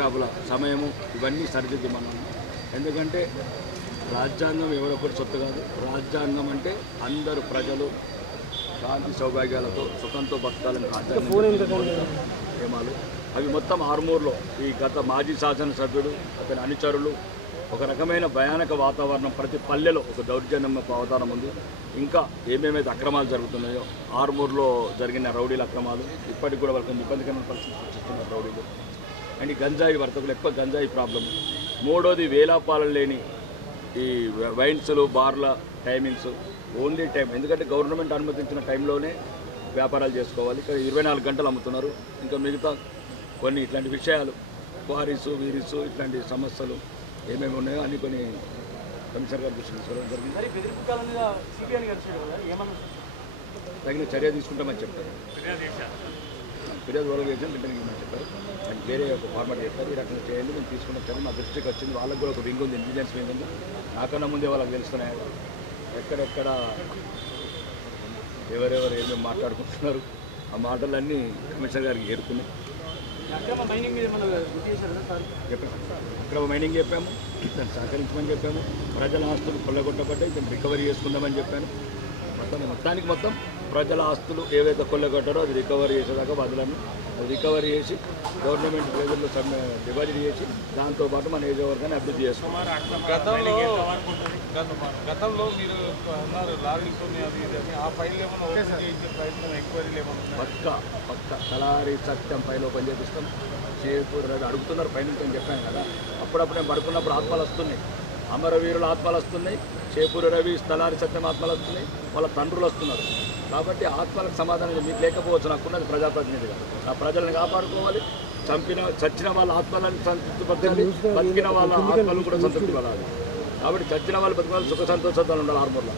షాపుల సమయము ఇవన్నీ సరిదిద్దమన్నాం. ఎందుకంటే రాజ్యాంగం ఎవరొకటి సొత్తు కాదు. రాజ్యాంగం అంటే అందరు ప్రజలు శాంతి సౌభాగ్యాలతో సుఖంతో బతకాలని నియమాలు అవి మొత్తం ఆర్మూర్లో ఈ గత మాజీ శాసనసభ్యుడు అతని అనుచరులు ఒక రకమైన భయానక వాతావరణం, ప్రతి పల్లెలో ఒక దౌర్జన్యం అవతారం ఉంది. ఇంకా ఏమేమైతే అక్రమాలు జరుగుతున్నాయో ఆర్మూర్లో జరిగిన రౌడీల అక్రమాలు ఇప్పటికి కూడా వాళ్ళకి ఇబ్బందికరమైన పరిస్థితి సృష్టిస్తున్నారు రౌడీలు. అండ్ ఈ గంజాయి వర్తకులు ఎక్కువ గంజాయి ప్రాబ్లం. మూడోది వేలాపాలన లేని ఈ వైన్స్లు బార్ల టైమింగ్స్ ఓన్లీ టైం, ఎందుకంటే గవర్నమెంట్ అనుమతించిన టైంలోనే వ్యాపారాలు చేసుకోవాలి. ఇక్కడ 24 గంటలు అమ్ముతున్నారు. ఇంకా మిగతా కొన్ని ఇట్లాంటి విషయాలు క్వారీసు వీరీసు ఇట్లాంటి సమస్యలు ఏమేమి ఉన్నాయో అన్ని కొన్ని కమిషనర్ గారు దృష్టి తీసుకోవడం జరిగింది. తగిన చర్య తీసుకుంటామని చెప్పారు. ఫిర్యాదు వరకు చేసాం రిటర్న్ ఇవ్వమని చెప్పారు. అది వేరే ఒక ఫార్మాట్ చెప్పారు, ఈ రకంగా చేయండి మేము తీసుకున్న చర్య మా దృష్టికి వచ్చింది. వాళ్ళకు కూడా ఒక వింగ్ ఉంది, ఇంటెలిజెన్స్ వింగ్ ఉంది. నాకన్నా ముందే వాళ్ళకి తెలుస్తున్నాయి ఎక్కడెక్కడ ఎవరెవరు ఏమేమి మాట్లాడుకుంటున్నారు. ఆ మాటలన్నీ కమిషనర్ గారికి చేరుకున్నాయి. అక్రమ మైనింగ్ చెప్పాము, దాన్ని సహకరించమని చెప్పాము. ప్రజల ఆస్తులు కొల్లగొట్టబడ్డాయి, దాన్ని రికవరీ చేసుకుందామని చెప్పాను. మొత్తానికి మొత్తం ప్రజల ఆస్తులు ఏవైతే కొల్లగొట్టారో అది రికవరీ చేసేదాకా వదలను. అది రికవరీ చేసి గవర్నమెంట్ ప్రజల్లో డిపాజిట్ చేసి దాంతోపాటు మన నియోజకవర్గాన్ని అభివృద్ధి చేసుకున్నాం. గతంలో మీరు అన్నారు లారీతో పక్క తలారి సత్యం పైన ఓపెన్ చేపిస్తాం. చేపూరు రవి అడుగుతున్నారు పైనుంచి అని చెప్పాను కదా. అప్పుడప్పుడు నేను పడుకున్నప్పుడు ఆత్మలు వస్తున్నాయి, అమరవీరుల ఆత్మలు వస్తున్నాయి, చేపూరు రవి తలారి సత్యం ఆత్మలు వస్తున్నాయి, వాళ్ళ తండ్రులు వస్తున్నారు. కాబట్టి ఆత్మలకు సమాధానం మీకు లేకపోవచ్చు, నాకున్నది ప్రజాప్రతినిధిగా. ఆ ప్రజలను కాపాడుకోవాలి. చచ్చిన వాళ్ళ ఆత్మలను సంతృప్తి పడాలి, బతికిన వాళ్ళ ఆత్మలు కూడా సంతృప్తి పడాలి. కాబట్టి చచ్చిన వాళ్ళు బతికిన వాళ్ళు సుఖ సంతోషాలు ఉండాలి ఆర్మూర్లో.